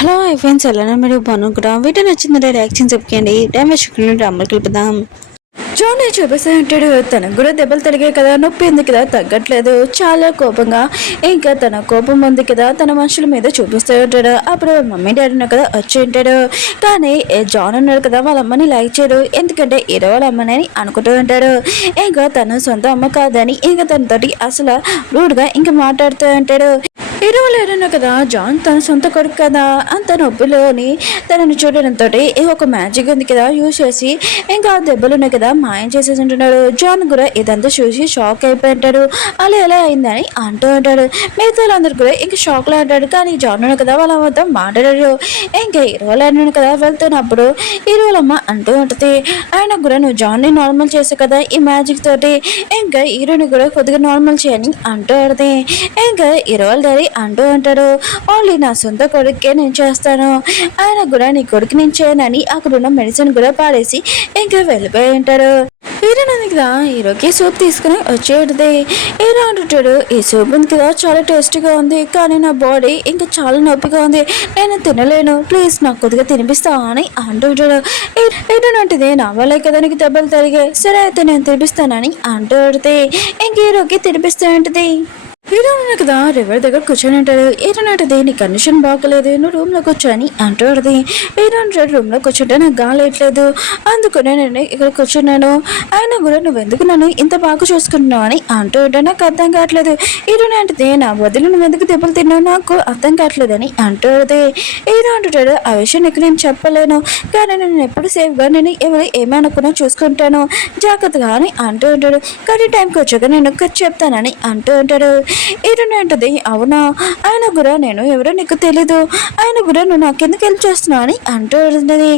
Hello friends ఎలా మీరు బాగున్నా వీడియో నచ్చిందంటే రియాక్షన్ చెప్పండి టైం వేసుకుని అమ్మకి వెళ్దాం. జాన్ చూపిస్తూ ఉంటాడు. తనకు కూడా దెబ్బలు తగిలాయి కదా, నొప్పి ఉంది కదా, తగ్గట్లేదు. చాలా కోపంగా ఇంకా తన కోపం ఉంది కదా తన మనుషుల మీద చూపిస్తూ ఉంటాడు. అప్పుడు మమ్మీ డాడీ ఉన్నా కదా వచ్చి ఉంటాడు. కానీ జాన్ ఉన్నాడు కదా వాళ్ళ అమ్మని లైక్ చేయడు. ఎందుకంటే ఇరవై వాళ్ళ అమ్మని అనుకుంటూ ఉంటాడు. ఇంకా తన సొంత అమ్మ కాదని ఇంకా తనతోటి అసలు రూడ్గా ఇంకా మాట్లాడుతూ ఉంటాడు. ఇరవలేరన్నా కదా జాన్ తన సొంత కొడుకు కదా, అంత నొప్పిలోని తనని చూడడంతో ఒక మ్యాజిక్ ఉంది కదా యూజ్ చేసి ఇంకా దెబ్బలున్నాయి కదా మాయం చేసేసి ఉంటున్నాడు. జాన్ కూడా ఇదంతా చూసి షాక్ అయిపోయి ఉంటాడు. అలా ఎలా అయిందని అంటూ ఉంటాడు. మిగతా వాళ్ళందరూ కూడా ఇంకా షాక్లో అంటాడు. కానీ జాన్ కదా వాళ్ళ మొత్తం మాట్లాడాడు. ఇంకా ఇరవలేరన్నా కదా వెళ్తున్నప్పుడు ఇరవలమ్మ అంటూ ఉంటుంది, ఆయన కూడా నువ్వు జాన్ని నార్మల్ చేసావు కదా ఈ మ్యాజిక్ తోటి, ఇంకా హీరోని కూడా కొద్దిగా నార్మల్ చేయని అంటూ ఉంటుంది. ఇంకా ఇరవల డాడీ అంటూ అంటాడు, ఓన్లీ నా సొంత కొడుకే నేను చేస్తాను, ఆయన కూడా నీ కొడుకు నేను చేయనని అక్కడున్న మెడిసిన్ కూడా పాడేసి ఇంకా వెళ్ళిపోయి ఉంటాడు. హీరోనంది కదా హీరోకి సూప్ తీసుకుని వచ్చేది. హీరో అంటుంటాడు, ఈ సూప్ ఉంది కదా చాలా టేస్టీగా ఉంది, కానీ నా బాడీ ఇంకా చాలా నొప్పిగా ఉంది, నేను తినలేను, ప్లీజ్ నాకు కొద్దిగా తినిపిస్తావా అని అంటుంటాడు. ఏంటంటే నా వల్లే కదా నీకు దెబ్బలు తరిగాయి, సరే అయితే నేను తినిపిస్తానని అంటూ పడితే ఇంక హీరోకి తినిపిస్తూ ఉంటుంది. హీరో కదా రివర్ దగ్గర కూర్చొని ఉంటాడు. ఏంటంటే నీ కండిషన్ బాగోలేదు, నువ్వు రూమ్లో కూర్చొని అంటాడు. హీరో రూమ్లో కూర్చుంటే నాకు గాలేయట్లేదు, అందుకనే నేను ఇక్కడ కూర్చున్నాను, ఆయన కూడా నువ్వు ఎందుకు నన్ను ఇంత బాగా చూసుకుంటున్నావు అని అంటూ ఉంటా, నాకు అర్థం కావట్లేదు. హీరో అంటే నా వదిలి నువ్వు ఎందుకు దెబ్బలు తిన్నావు నాకు అర్థం కావట్లేదు అని అంటాడు. హీరో అంటుంటాడు, ఆ విషయం నీకు నేను చెప్పలేను, కానీ నేను ఎప్పుడు సేఫ్గా నేను ఎవరు ఏమనుకున్నా చూసుకుంటాను, జాగ్రత్తగా అని అంటూ ఉంటాడు. కానీ టైంకి వచ్చాక నేను ఖర్చు చెప్తానని అంటూ ఉంటాడు. ఏంటంటది, అవునా, ఆయన కూడా నేను ఎవరో నీకు తెలీదు, ఆయన కూడా నువ్వు నాకెందుకు హెల్ప్ చేస్తున్నావు అని అంటూ ఉంటుంది.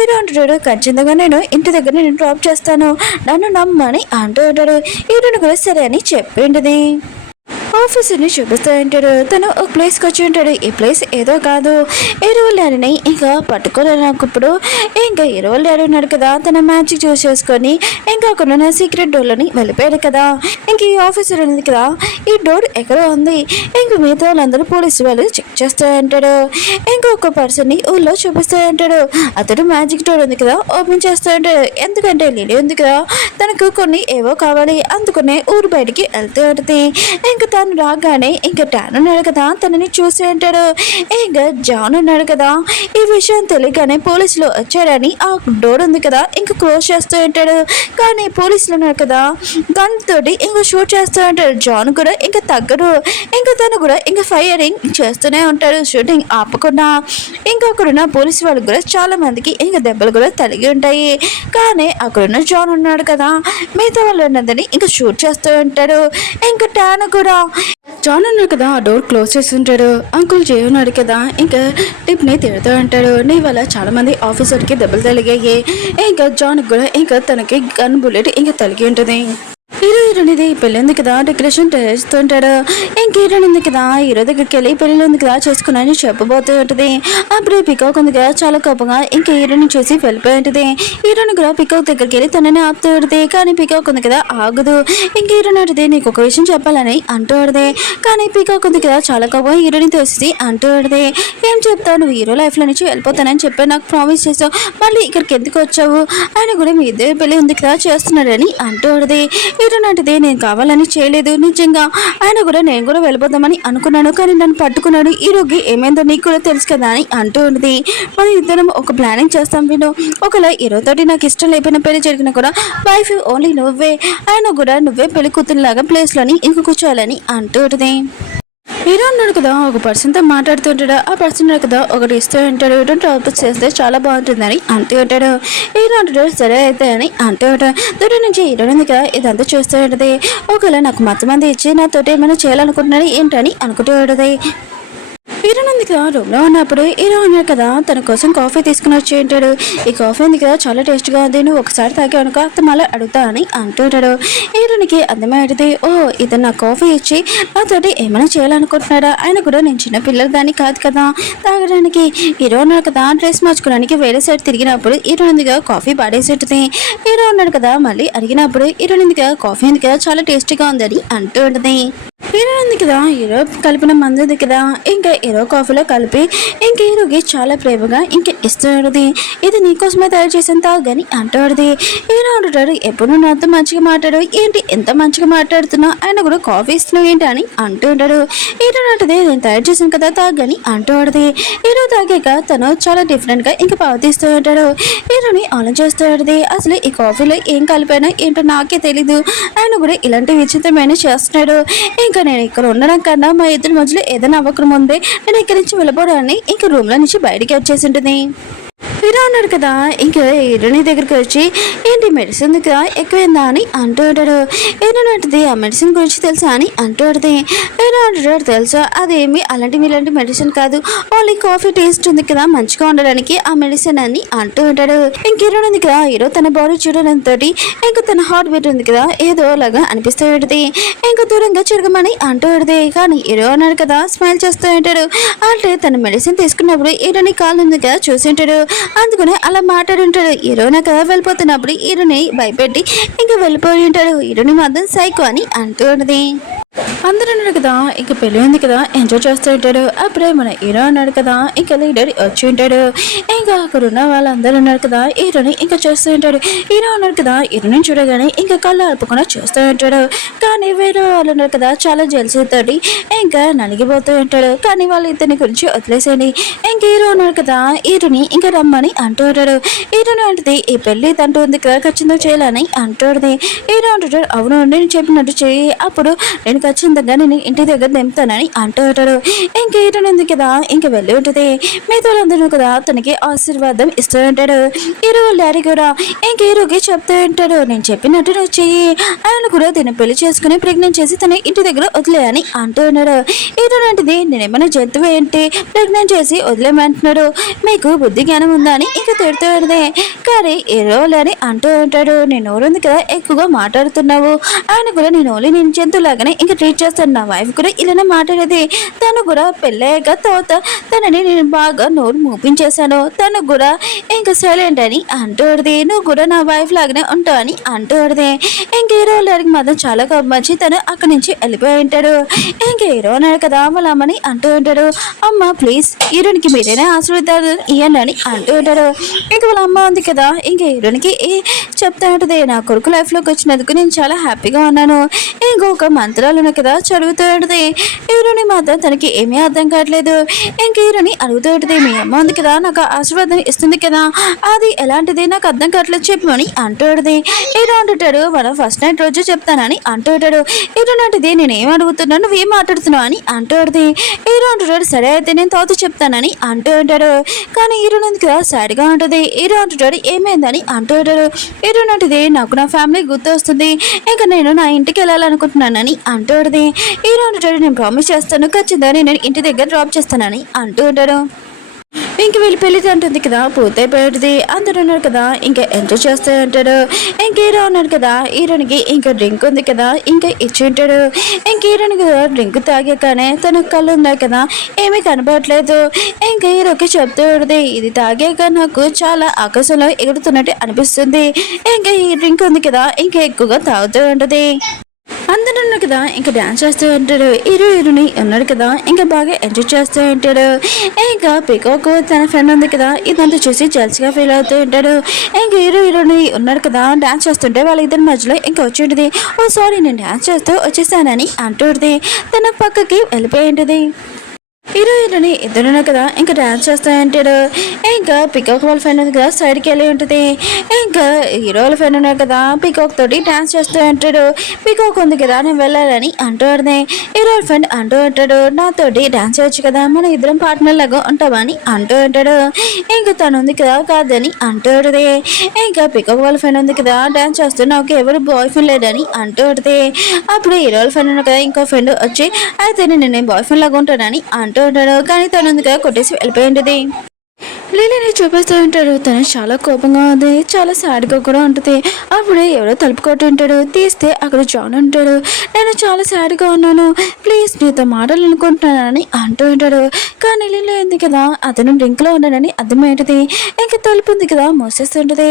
ఏదో అంటాడు, ఖచ్చితంగా నేను ఇంటి దగ్గర నేను డ్రాప్ చేస్తాను, నన్ను నమ్మని అంటూ ఉంటాడు. ఈరోజు కూడా సరే అని చెప్పింది. ఆఫీసర్ని చూపిస్తూ ఉంటాడు. తను ఒక ప్లేస్కి వచ్చి ఉంటాడు. ఈ ప్లేస్ ఏదో కాదు, ఇరవై డాడీని ఇంకా పట్టుకోలేనప్పుడు ఇంకా ఇరవై డాడీ ఉన్నాడు కదా తన మ్యాజిక్ చూస్ చేసుకొని ఇంకా అక్కడ సీక్రెట్ డోర్లని వెళ్ళిపోయాడు కదా. ఇంక ఈ ఆఫీసర్ ఉంది కదా ఈ డోర్ ఎక్కడ ఉంది, ఇంక మిగతా వాళ్ళందరూ పోలీసు వాళ్ళు చెక్ చేస్తూ ఉంటాడు. ఇంకొక పర్సన్ని ఊళ్ళో చూపిస్తూ ఉంటాడు. అతడు మ్యాజిక్ డోర్ ఉంది కదా ఓపెన్ చేస్తూ ఉంటాడు. ఎందుకంటే లిలీ ఉంది కదా తనకు కొన్ని ఏవో కావాలి, అందుకనే ఊరు బయటికి వెళ్తూ ఉంటుంది. ఇంకా తను రాగానే ఇంకా టాన్ ఉన్నాడు కదా తనని చూసి ఉంటాడు. ఇంకా జాన్ ఉన్నాడు కదా ఈ విషయం తెలియగానే పోలీసులు వచ్చారని ఆ డోర్ ఉంది కదా ఇంకా క్లోజ్ చేస్తూ ఉంటాడు. కానీ పోలీసులు ఉన్నారు కదా గన్ తోటి ఇంకా షూట్ చేస్తూ ఉంటాడు. జాన్ కూడా ఇంకా తగ్గడు, ఇంకా తను కూడా ఇంకా ఫైరింగ్ చేస్తూనే ఉంటాడు షూటింగ్ ఆపకుండా. ఇంకా అక్కడున్న పోలీసు వాళ్ళు కూడా చాలా మందికి ఇంకా దెబ్బలు కూడా తగిలి ఉంటాయి. కానీ అక్కడున్న జాన్ ఉన్నాడు కదా మిగతా వాళ్ళు ఉన్నదని ఇంకా షూట్ చేస్తూ ఉంటాడు. ఇంకా టాన్ కూడా జాన్ ఉన్నాడు కదా ఆ డోర్ క్లోజ్ చేసి ఉంటాడు. అంకుల్ జే ఉన్నాడు కదా ఇంకా టిప్ని తిడుతూ ఉంటాడు, నీ వల్ల చాలా మంది ఆఫీసర్కి దెబ్బలు తగిలాయి, ఇంకా జాన్ కూడా ఇంకా తనకి గన్ బుల్లెట్ ఇంకా తగిలి ఉంటుంది. హీరోయిన్ పెళ్ళి ఉంది కదా డెకరేషన్ చేస్తుంటాడు. ఇంక హీరోయిన్ ఉంది కదా హీరో దగ్గరికి వెళ్ళి పెళ్ళి ఉంది కదా చేసుకున్నాను చెప్పబోతూ ఉంటుంది. అప్పుడు పికాక్ ఉంది కదా చాలా కోపంగా ఇంకా హీరోని చూసి వెళ్ళిపోయి ఉంటుంది. హీరోయిన్ కూడా పికాక్ దగ్గరికి వెళ్ళి తనని ఆపుతూ ఉంటుంది. కానీ పికాక్ ఉంది కదా ఆగదు. ఇంక హీరోయిన్ అడితే నీకు ఒక విషయం చెప్పాలని అంటూ ఉంటుంది. కానీ పికాక్ ఉంది కదా చాలా కోపంగా హీరోని తోసి అంటూ ఉంటుంది, ఏం చెప్తావు, నువ్వు హీరో లైఫ్లో నుంచి వెళ్ళిపోతానని చెప్పి నాకు ప్రామిస్ చేసావు, మళ్ళీ ఇక్కడికి ఎందుకు వచ్చావు, ఆయన కూడా మీ ఇద్దరు పెళ్ళి ఉంది కదా చేస్తున్నాడని అంటూ ఉంటుంది. హీరోనంటే నేను కావాలని చేయలేదు, నిజంగా ఆయన కూడా నేను కూడా వెళ్ళిపోదామని అనుకున్నాను, కానీ నన్ను పట్టుకున్నాడు, హీరోకి ఏమైందో నీకు కూడా తెలుసు కదా అని అంటూ ఉంటుంది. మనం ఇద్దరం ఒక ప్లానింగ్ చేస్తాం విను, ఒకవేళ హీరోతోటి నాకు ఇష్టం లేకపోయిన పెళ్లి జరిగినా కూడా వైఫ్ ఓన్లీ నువ్వే, ఆయన కూడా నువ్వే పెళ్లి కూతురులాగా ప్లేస్లోని ఇంక కూర్చోవాలని అంటూ ఉంటుంది. హీరో ఉన్నాడు కదా ఒక పర్సన్తో మాట్లాడుతూ ఉంటాడు. ఆ పర్సన్ ఉన్నాడు కదా ఒకటి ఇస్తూ ఉంటాడు, ఇటువంటి ఆఫీస్ చేస్తే చాలా బాగుంటుందని అంటూ ఉంటాడు. హీరో అంటాడు సరే అయితే అని అంటూ ఉంటాడు. దూరం నుంచి హీరో ఉంది కదా ఇదంతా చూస్తూ ఉంటుంది. ఒకవేళ నాకు మొత్తం మంది ఇచ్చి నాతోటి ఏమైనా చేయాలనుకుంటున్నాడు ఏంటని అనుకుంటూ ఉంటుంది. హీరోనంది కదా రూమ్లో ఉన్నప్పుడు హీరో ఉన్నాడు కదా తన కోసం కాఫీ తీసుకుని వచ్చి ఉంటాడు. ఈ కాఫీ ఉంది కదా చాలా టేస్ట్గా ఉంది, నువ్వు ఒకసారి తాగే అనుకో అత్త మళ్ళీ అడుగుతా అని అంటుంటాడు. హీరోనికి అర్థమయ్యేది, ఓ ఇతను నా కాఫీ ఇచ్చి నాతోటి ఏమైనా చేయాలనుకుంటున్నాడా, ఆయన కూడా నేను చిన్న పిల్లల దాన్ని కాదు కదా తాగడానికి. హీరో ఉన్నాడు కదా డ్రెస్ మార్చుకోవడానికి వేరే సైడ్ తిరిగినప్పుడు హీరోనంది కదా కాఫీ పాడేసేటుంది. హీరో ఉన్నాడు కదా మళ్ళీ అడిగినప్పుడు హీరోనంది కదా కాఫీ ఉంది కదా చాలా టేస్టీగా ఉందని అంటూ ఉంటుంది. హీరో ఉంది కదా, హీరో కలిపిన మందు ఉంది కదా, ఇంకా హీరో కాఫీలో కలిపి ఇంక హీరోకి చాలా ప్రేమగా ఇంక ఇస్తున్నాడుది. ఇది నీకోసమే తయారు చేసిన తాగని అంటాడుది. హీరో అంటాడు, ఎప్పుడు నాతో మంచిగా మాట్లాడు ఏంటి, ఎంత మంచిగా మాట్లాడుతున్నా, ఆయన కూడా కాఫీ ఇస్తున్నావు ఏంటి అని అంటూ ఉంటాడు. హీరో అంటది, నేను తయారు చేశాను కదా తాగని అంటాడుది. హీరో తాగాక తను చాలా డిఫరెంట్ గా ఇంకా ప్రవర్తిస్తూ ఉంటాడు. హీరోని ఆలోచిస్తాడుది, అసలు ఈ కాఫీలో ఏం కలిపానో ఏంటో నాకే తెలీదు, ఆయన కూడా ఇలాంటి విచిత్రమైన చేస్తున్నాడు. ఇంకా నేను ఇక్కడ ఉండడం కన్నా మా ఇద్దరి మధ్యలో ఏదైనా అవ్వక ముందే నేను ఇక్కడి నుంచి వెళ్ళిపోవడాన్ని ఇంకా రూమ్ లో నుంచి బయటికి వచ్చేసి ఉంటుంది. హీరో అన్నాడు కదా, ఇంకా హీరోని దగ్గరికి వచ్చి ఏంటి మెడిసిన్ కదా ఎక్కువైందా అని అంటూ ఉంటాడు. హీరో అంటది, ఆ మెడిసిన్ గురించి తెలుసా అని అంటూ ఉంటుంది. హీరో అంటాడు, తెలుసా, అదేమి ఇలాంటి మెడిసిన్ కాదు, ఓన్లీ కాఫీ టేస్ట్ ఉంది కదా మంచిగా ఉండడానికి ఆ మెడిసిన్ అని అంటూ ఉంటాడు. ఇంక హీరో ఉంది కదా, హీరో తన బాడీ చూడడంతో ఇంకా తన హార్ట్ బీట్ ఉంది కదా ఏదో లాగా అనిపిస్తూ ఉంటుంది. ఇంకా దూరంగా చిరగమని అంటూ ఉంటుంది. కానీ హీరో అన్నాడు కదా, స్మైల్ చేస్తూ ఉంటాడు. అంటే తన మెడిసిన్ తీసుకున్నప్పుడు హీరోని కాలు ఉంది కదా చూసి ఉంటాడు. అందుకనే అలా మాట్లాడుంటాడు. హీరోని కదా వెళ్ళిపోతున్నప్పుడు హీరోని భయపెట్టి ఇంకా వెళ్ళిపోయి ఉంటాడు. హీరోని మాత్రం సైకో అని అంటూ ఉంటుంది. అందరూ అన్నాడు కదా, ఇంక పెళ్ళి ఉంది కదా ఎంజాయ్ చేస్తూ ఉంటాడు. అప్పుడే మన హీరో అన్నాడు కదా, ఇంకా లీడర్ వచ్చి ఉంటాడు. ఇంకా అక్కడ ఉన్న వాళ్ళందరూ ఉన్నారు కదా, హీరోని ఇంకా చూస్తూ ఉంటాడు. హీరో అన్నాడు కదా, హీరోని చూడగానే ఇంకా కళ్ళు ఆర్పకుండా చూస్తూ ఉంటాడు. కానీ వేరే వాళ్ళు ఉన్నారు కదా, చాలా జెల్సీతోటి ఇంకా నలిగిపోతూ ఉంటాడు. కానీ వాళ్ళు ఇతని గురించి వదిలేసేయండి. ఇంక హీరో అన్నాడు కదా, హీరోని ఇంకా రమ్మని అంటూ ఉంటాడు. హీరోని అంటది, ఈ పెళ్లి తంటూ ఉంది కదా ఖచ్చితంగా చేయాలని అంటుంది. హీరో అంటాడు, అవును నేను చెప్పినట్టు చెయ్యి, అప్పుడు నేను ఖచ్చితంగా నేను ఇంటి దగ్గర దింపుతానని అంటూ ఉంటాడు. ఇంక హీరోని ఉంది కదా ఇంక వెళ్ళి ఉంటుంది. మిగతా వాళ్ళందరూ కదా తనకి ఆశీర్వాదం ఇస్తూ ఉంటాడు. హీరో డాడీ కూడా ఇంక హీరోకి చెప్తూ ఉంటాడు, నేను చెప్పినట్టు నువ్వు చెయ్యి, ఆయన కూడా దీన్ని పెళ్లి చేసుకుని ప్రెగ్నెంట్ చేసి తన ఇంటి దగ్గర వదిలేయని అంటూ ఉన్నాడు. హీరో అంటది, నేనేమైనా జంతువు ఏంటి ప్రెగ్నెంట్ చేసి వదిలేమంటున్నాడు, మీకు బుద్ధి జ్ఞానం ఉందా అని ఇంక తిడుతూ ఉంటుంది. కానీ హీరో అని అంటూ ఉంటాడు, నేను నోరుంది కదా ఎక్కువగా మాట్లాడుతున్నావు, ఆయన కూడా నేను ఓన్లీ నేను జంతువులాగానే ఇంకా ట్రీట్ చేస్తాను, నా వైఫ్ కూడా ఇలానే మాట్లాడేది, తను కూడా పెళ్ళయ్యాక తర్వాత తనని నేను బాగా నోరు మూపించేశాను, తను కూడా ఇంకా సైలెంట్ అని అంటూడది, నువ్వు కూడా నా వైఫ్ లాగానే ఉంటావు అని అంటూడది. ఇంక హీరో గారికి మాత్రం చాలా కోపం వచ్చి తను అక్కడి నుంచి వెళ్ళిపోయి ఉంటాడు. ఇంక హీరో అన్నాడు కదా వాళ్ళ అమ్మని అంటూ ఉంటాడు, అమ్మ ప్లీజ్ హీరోనికి మీరేనే ఆశీర్వాదాలు ఇవ్వండి అని అంటూ ఉంటాడు. ఇంక వాళ్ళ అమ్మ ఉంది కదా ఇంక హీరోనికి చెప్తా ఉంటుంది, నా కొడుకు లైఫ్లోకి వచ్చినందుకు నేను చాలా హ్యాపీగా ఉన్నాను, ఇంకొక మంత్రాలు కదా చదువుతూ ఉంటుంది. హీరోని మాత్రం తనకి ఏమీ అర్థం కావట్లేదు. ఇంక హీరోని అడుగుతూ ఉంటుంది, మీ అమ్మ ఉంది కదా నాకు ఆశీర్వాదం ఇస్తుంది కదా అది ఎలాంటిది నాకు అర్థం కావట్లేదు చెప్పమని అంటూ ఉంటుంది. హీరో అంటుంటాడు, మనం ఫస్ట్ నైట్ రోజు చెప్తానని అంటూ ఉంటాడు. హీరో అంటుంది, నేను ఏం అడుగుతున్నాను నువ్వేం మాట్లాడుతున్నావు అని అంటూ ఉంటుంది. హీరో అంటుంటాడు, సరే అయితే నేను తర్వాత చెప్తానని అంటూ ఉంటాడు. కానీ హీరో ఉంది కదా సాడ్గా ఉంటుంది. హీరో అంటుంటాడు, ఏమైందని అంటూ ఉంటాడు. హీరో అంటుంది, నాకు నా ఫ్యామిలీ గుర్తు వస్తుంది, ఇంకా నేను నా ఇంటికి వెళ్ళాలనుకుంటున్నానని అంటూ ఉంటుంది. హీరో అంటాడు, నేను ప్రామిస్ చేస్తాను ఖచ్చితంగా నేను ఇంటి దగ్గర డ్రాప్ చేస్తానని అంటూ ఉంటాడు. ఇంక వీళ్ళు పెళ్లి అంటుంది కదా పూర్తయిపోయింది. అందరూ ఉన్నారు కదా ఇంకా ఎంజాయ్ చేస్తూ ఉంటాడు. ఇంక హీరో ఉన్నాడు కదా, హీరోనికి ఇంకా డ్రింక్ ఉంది కదా ఇంకా ఇచ్చి ఉంటాడు. ఇంక హీరోని కదా డ్రింక్ తాగాకనే తన కళ్ళు ఉన్నాయి కదా ఏమీ కనపడట్లేదు. ఇంకా హీరోకి చెప్తూ ఉంటుంది, ఇది తాగాక నాకు చాలా ఆకాశంలో ఎగురుతున్నట్టు అనిపిస్తుంది. ఇంకా ఈ డ్రింక్ ఉంది కదా ఇంకా ఎక్కువగా తాగుతూ ఉంటుంది. అందరూ ఉన్నారు కదా ఇంకా డాన్స్ చేస్తూ ఉంటాడు. హీరోని ఉన్నాడు కదా ఇంకా బాగా ఎంజాయ్ చేస్తూ ఉంటాడు. ఇంకా పికాక్ తన ఫ్రెండ్ ఉంది కదా ఇదంతా చూసి జల్స్గా ఫీల్ అవుతూ ఉంటాడు. ఇంకా హీరోని ఉన్నాడు కదా డాన్స్ చేస్తుంటే వాళ్ళ ఇద్దరి మధ్యలో ఇంకా వచ్చి ఉంటుంది. ఓ సారీ నేను డాన్స్ చేస్తూ వచ్చేసానని అంటుంది. తన పక్కకి వెళ్ళిపోయి ఉంటుంది. హీరోయిన్ ఇద్దరున్నా కదా ఇంకా డాన్స్ చేస్తూ ఉంటాడు. ఇంకా పికాక్ వాళ్ళ ఫ్రెండ్ ఉంది కదా సైడ్కి వెళ్ళి ఉంటుంది. ఇంకా హీరో వాళ్ళ ఫ్రెండ్ ఉన్నారు కదా పికాక్ తోటి డాన్స్ చేస్తూ ఉంటాడు. పికాక్ ఉంది కదా నేను వెళ్ళాలని అంటూ ఉంటుంది. హీరో వాళ్ళ ఫ్రెండ్ అంటూ ఉంటాడు, నాతోటి డాన్స్ చేయొచ్చు కదా మన ఇద్దరం పార్ట్నర్ లాగా ఉంటామని అంటూ ఉంటాడు. ఇంకా తను ఉంది కదా కాదని అంటూ ఉంటుంది. ఇంకా పికాక్ వాళ్ళ ఫ్రెండ్ ఉంది కదా డాన్స్ చేస్తూ నాకు ఎవరు బాయ్ ఫ్రెండ్ లేడని అంటూ ఉంటుంది. అప్పుడు హీరో వాళ్ళ ఫ్రెండ్ ఉంది కదా ఇంకో ఫ్రెండ్ వచ్చి అయితే నేను బాయ్ ఫ్రెండ్ లాగా ఉంటానని అంటూ ఉంటాడు. కానీ తను ఉంది కదా కొట్టేసి వెళ్ళిపోయి ఉంటుంది. లిలీని చూపిస్తూ ఉంటాడు. తను చాలా కోపంగా ఉంది, చాలా సాడ్గా కూడా ఉంటుంది. అప్పుడే ఎవరో తలుపుకోటి ఉంటాడు. తీస్తే అక్కడ జాన్ ఉంటాడు. నేను చాలా సాడ్గా ఉన్నాను, ప్లీజ్ నీతో మాటలు అనుకుంటున్నానని అంటూ ఉంటాడు. కానీ లిల్లీ ఉంది కదా, అతను డ్రింక్లో ఉన్నాడని అర్థమవుతుంది. ఇంకా తలుపు ఉంది కదా, మూసేస్తుంటుంది.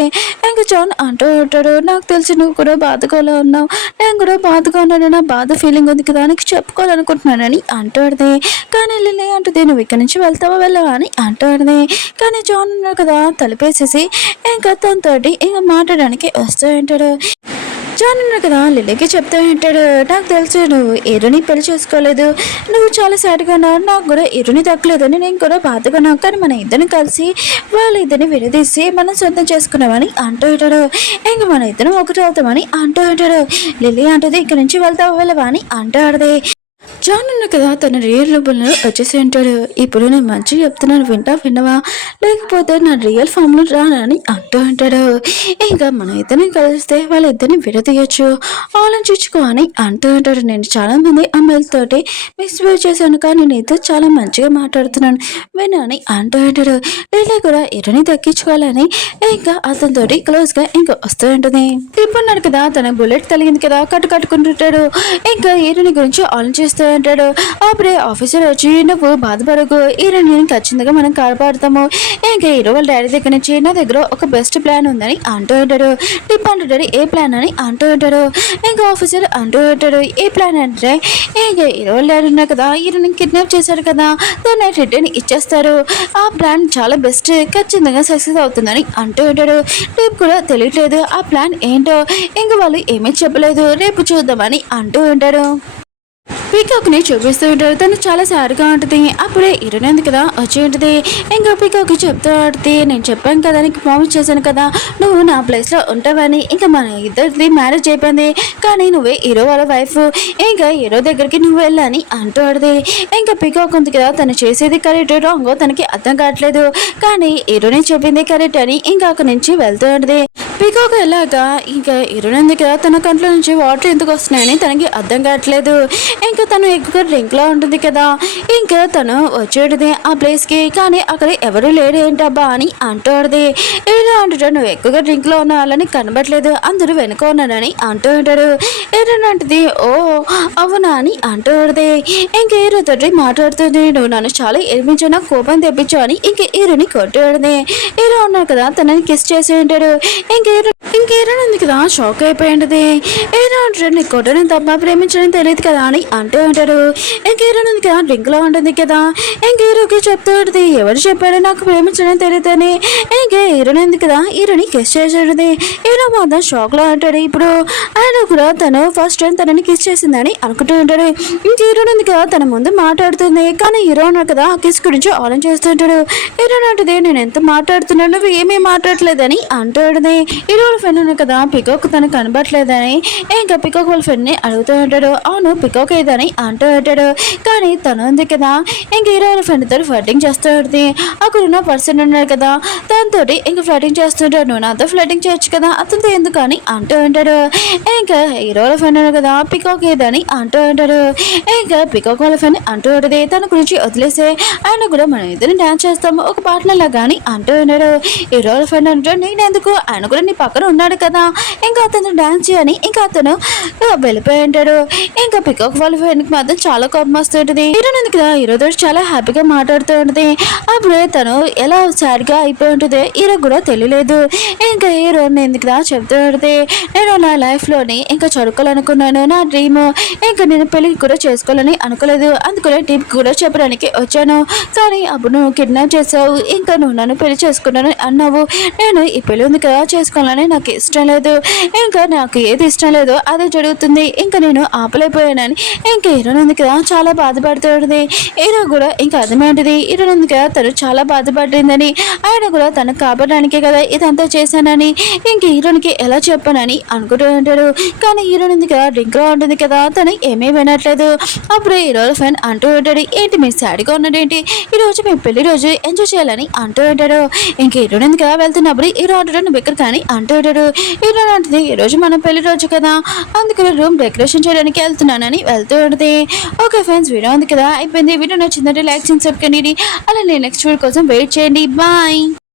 ఇంకా జాన్ అంటూ ఉంటాడు, నాకు తెలిసి నువ్వు కూడా బాధగా ఉన్నావు, నేను కూడా బాధగా ఉన్నాను, నా బాధ ఫీలింగ్ ఉంది కదా నీకు చెప్పుకోవాలనుకుంటున్నానని అంటాడుది. కానీ లిల్లీ అంటుంది, నువ్వు ఇక్కడి నుంచి వెళ్తావా వెళ్ళవా అని అంటాడుది. కానీ జాన్ ఉన్నాడు కదా, తలుపేసేసి ఇంకా తనతోటి ఇంకా మాట్లాడడానికి వస్తూ ఉంటాడు. జాన్ ఉన్నాడు కదా, లిల్లీకి చెప్తూ ఉంటాడు, నాకు తెలుసు నువ్వు ఎరుని పెళ్లి చేసుకోలేదు, నువ్వు చాలా సాడ్గా ఉన్నావు, నాకు కూడా ఎరుని దక్కలేదని నేను కూడా బాధగా ఉన్నావు, కానీ మన ఇద్దరిని కలిసి వాళ్ళిద్దరిని విడదీసి మనం సొంతం చేసుకున్నామని అంటూ ఉంటాడు. ఇంకా మన ఇద్దరం ఒకటి అవుతామని అంటూ ఉంటాడు. లిల్లీ అంటుంది, ఇక్కడి నుంచి వెళ్తావా వెళ్ళవా అని అంటాడుది. జాన్ ఉన్న కదా, తన రియల్ రూపంలో వచ్చేసి ఉంటాడు. ఇప్పుడు నేను మంచిగా చెప్తున్నాను, విన్నవా లేకపోతే నా రియల్ ఫామ్లో రానని అంటూ ఉంటాడు. ఇంకా మన ఇద్దరిని కలిస్తే వాళ్ళిద్దరిని విడదీయచ్చు, ఆలోచించుకో అని అంటూ ఉంటాడు. నేను చాలా మంది అమ్మాయిలతోటి మిస్బిహేవ్ చేశాను, కానీ నేనైతే చాలా మంచిగా మాట్లాడుతున్నాను వినని అంటూ ఉంటాడు. లీలా కూడా ఎరుని దక్కించుకోవాలని ఇంకా అతనితోటి క్లోజ్గా ఇంకా వస్తూ ఉంటుంది. తిప్పున్నాడు కదా, తన బుల్లెట్ తగిలింది కదా, కట్టుకుంటుంటాడు. ఇంకా ఎరుని గురించి ఆలోచిస్తూ అంటాడు. అప్పుడే ఆఫీసర్ వచ్చి, నువ్వు బాధపడకు, ఈ రెండుని ఖచ్చితంగా మనం కాపాడుతాము, ఇంకా హీరో వాళ్ళ డాడీ దగ్గర నుంచి నా దగ్గర ఒక బెస్ట్ ప్లాన్ ఉందని అంటూ ఉంటాడు. టిప్ అంటుంటాడు, ఏ ప్లాన్ అని అంటూ ఉంటాడు. ఇంకా ఆఫీసర్ అంటూ ఉంటాడు, ఏ ప్లాన్ అంటే ఇంకా హీరో వాళ్ళ డాడీ ఉన్నా కదా, హీరోని కిడ్నాప్ చేశారు కదా, దాన్ని రిటర్న్ ఇచ్చేస్తారు, ఆ ప్లాన్ చాలా బెస్ట్, ఖచ్చితంగా సక్సెస్ అవుతుందని అంటూ ఉంటాడు. టిప్ కూడా తెలియట్లేదు ఆ ప్లాన్ ఏంటో, ఇంకా వాళ్ళు ఏమీ చెప్పలేదు, రేపు చూద్దామని అంటూ ఉంటాడు. పీకాక్ని చూపిస్తూ ఉంటారు. తను చాలా సాడ్గా ఉంటుంది. అప్పుడే ఇరునంది కదా వచ్చి ఉంటుంది. ఇంకా పీకాక్ చెప్తూ ఉంటుంది, నేను చెప్పాను కదా, నీకు ప్రామిస్ చేశాను కదా నువ్వు నా ప్లేస్లో ఉంటావని, ఇంకా మన ఇద్దరిది మ్యారేజ్ అయిపోయింది, కానీ నువ్వే హీరో వాళ్ళ వైఫ్, ఇంకా హీరో దగ్గరికి నువ్వు వెళ్ళని అంటూ ఆడిది. ఇంకా పీకాక్ ఉంది కదా, తను చేసేది కరెక్ట్ రాంగో తనకి అర్థం కావట్లేదు, కానీ హీరోని చెప్పింది కరెక్ట్ అని ఇంకా అక్కడి నుంచి వెళ్తూ ఉంటుంది. పీకాక్ వెళ్ళాక ఇంకా హీరోయిన్ కదా, తన కంట్లో నుంచి వాటర్ ఎందుకు వస్తున్నాయని తనకి అర్థం కావట్లేదు. ఇంకా తను ఎక్కువ డ్రింక్లో ఉంటుంది కదా, ఇంకా తను వచ్చేటిది ఆ ప్లేస్కి, కానీ అక్కడ ఎవరు లేడు ఏంటబ్బా అని అంటాడుది. ఏదో అంటాడు, నువ్వు ఎక్కువగా డ్రింక్లో ఉన్న వాళ్ళని కనబట్లేదు, అందరూ వెనుక ఉన్నారని అంటూ ఉంటాడు. ఏదంటది, ఓ అవునా అని అంటాడుది. ఇంక హీరోతోటి మాట్లాడుతుంది, నువ్వు నన్ను చాలా ఏర్పించు, నాకు కోపం తెప్పించు అని ఇంక హీరోని కొట్టాడుది. హీరో ఉన్నారు కదా, తనని కిస్ చేసి ఉంటాడు. ఇంకేరో ఉంది కదా, షాక్ అయిపోయింది. ఏదో అంటాడు, నీ కొట్టని తప్ప ప్రేమించడం తెలియదు కదా అని అంటూ ఉంటాడు. ఇంకేరో ఉంది కదా, డ్రింక్లో ఉంటుంది కదా, ఇంకేరోకి చెప్తూ ఉంటుంది, ఎవరు చెప్పారు నాకు ప్రేమించడం తెలియదని. ఇంకే హీరోని ఉంది కదా, హీరోని కిస్ చేసేది. హీరో మాత్రం షాక్లో అంటాడు. ఇప్పుడు ఆయన కూడా తను ఫస్ట్ టైం తనని కిస్ చేసిందని అనుకుంటూ ఉంటాడు. ఇంక హీరోని ఉంది కదా, తన ముందు మాట్లాడుతుంది, కానీ హీరో ఉన్నారు కదా ఆ కిస్ గురించి ఆలోచిస్తుంటాడు. హీరోని అంటుంది, నేను ఎంత మాట్లాడుతున్నాను, నువ్వు ఏమీ మాట్లాడలేదని అంటాడుది. హీరో వాళ్ళ ఫ్రెండ్ ఉన్నారు కదా, పికాక్ తనకు కనబడట్లేదని ఇంకా పికాక్ వాళ్ళ ఫ్రెండ్ని అడుగుతూ ఉంటాడు. అవును పికాక్ ఏదని అంటూ ఉంటాడు. కానీ తను ఉంది కదా, ఇంక హీరో వాళ్ళ ఫ్రెండ్ తో ఫ్లటింగ్ చేస్తూ ఉంటుంది. అక్కడ ఉన్న పర్సన్ ఉన్నాడు కదా, దాంతో ఇంక ఫ్లటింగ్ చేస్తుంటాడు. నువ్వు నాతో ఫ్లటింగ్ చేయొచ్చు కదా, అతనితో ఎందుకు అని అంటూ ఉంటాడు. ఇంకా హీరో వాళ్ళ ఫ్రెండ్ ఉన్నారు కదా, పికాక్ ఏదని అంటూ ఉంటాడు. ఇంకా పికాక్ వాళ్ళ ఫ్రెండ్ అంటూ ఉంటుంది, తన గురించి వదిలేసే, ఆయన కూడా మనం ఇద్దరు డాన్స్ చేస్తాము ఒక పార్ట్నర్ లాగా అని అంటూ ఉన్నాడు. హీరో వాళ్ళ ఫ్రెండ్ అంటాడు, నేనెందుకు, ఆయన కూడా నీ పక్కన ఉన్నాడు కదా, ఇంకా అతను డాన్స్ చేయని ఇంకా అతను వెళ్ళిపోయి ఉంటాడు. ఇంకా పికాక్ వాళ్ళ ఫ్రెండ్కి మాత్రం చాలా కోపం వస్తుంటుంది. హీరో ఉంది కదా, హీరోతో చాలా హ్యాపీగా మాట్లాడుతూ ఉంటుంది. అప్పుడే తను ఎలా సాడ్గా అయిపోయి ఉంటుంది, హీరో కూడా తెలియలేదు. ఇంకా హీరో ఎందుకు కదా చెప్తూ ఉంటుంది, నేను నా లైఫ్లోని ఇంకా చదువుకోవాలనుకున్నాను, నా డ్రీమ్, ఇంకా నేను పెళ్లి కూడా చేసుకోవాలని అనుకోలేదు, అందుకనే టీంకి కూడా చెప్పడానికి వచ్చాను, కానీ అప్పుడు నువ్వు కిడ్నాప్ చేసావు, ఇంకా నువ్వు నన్ను పెళ్లి చేసుకున్నాను అన్నావు, నేను ఈ పెళ్లి ఉంది కదా చేసుకోవాలని నాకు ఇష్టం లేదు, ఇంకా నాకు ఏది ఇష్టం లేదో అదే జరుగుతుంది, ఇంకా నేను ఆపలేకపోయానని ఇంకా హీరో ఉంది కదా చాలా బాధపడుతుంది. హీరో కూడా ఇంకా అర్థమైంది, హీరో ఉంది కదా తను చాలా బాధపడిందని, ఆయన కూడా తను కాపాడడానికే కదా ఇదంతా చేశానని ఇంక హీరోనికి ఎలా చెప్పానని అనుకుంటూ ఉంటాడు. కానీ హీరో ఉంది కదా డ్రింక్లో ఉంటుంది కదా, తను ఏమీ వినట్లేదు. అప్పుడు హీరో ఫ్రెండ్ అంటూ ఉంటాడు, ఏంటి మీరు సాడ్గా ఉన్నాడేంటి, ఈ రోజు మీ పెళ్లి రోజు ఎంజాయ్ చేయాలని అంటూ ఉంటాడు. ఇంక హీరో ఉంది కదా వెళ్తున్నప్పుడు హీరో అంటాడు, నువ్వు ఎక్కడ కానీ అంటూ ఉంటాడు. ఇలా ఉంటుంది ఈరోజు మన పెళ్లి రోజు కదా, అందుకని రూమ్ డెకరేషన్ చేయడానికి వెళ్తున్నానని వెళ్తూ ఉంటుంది. ఓకే ఫ్రెండ్స్, వీడియో ఉంది కదా అయిపోయింది. వీడియో నచ్చిందంటే లైక్ చేసి సబ్స్క్రైబ్ చేయండి. అలానే నెక్స్ట్ వీడియో కోసం వెయిట్ చేయండి. బాయ్.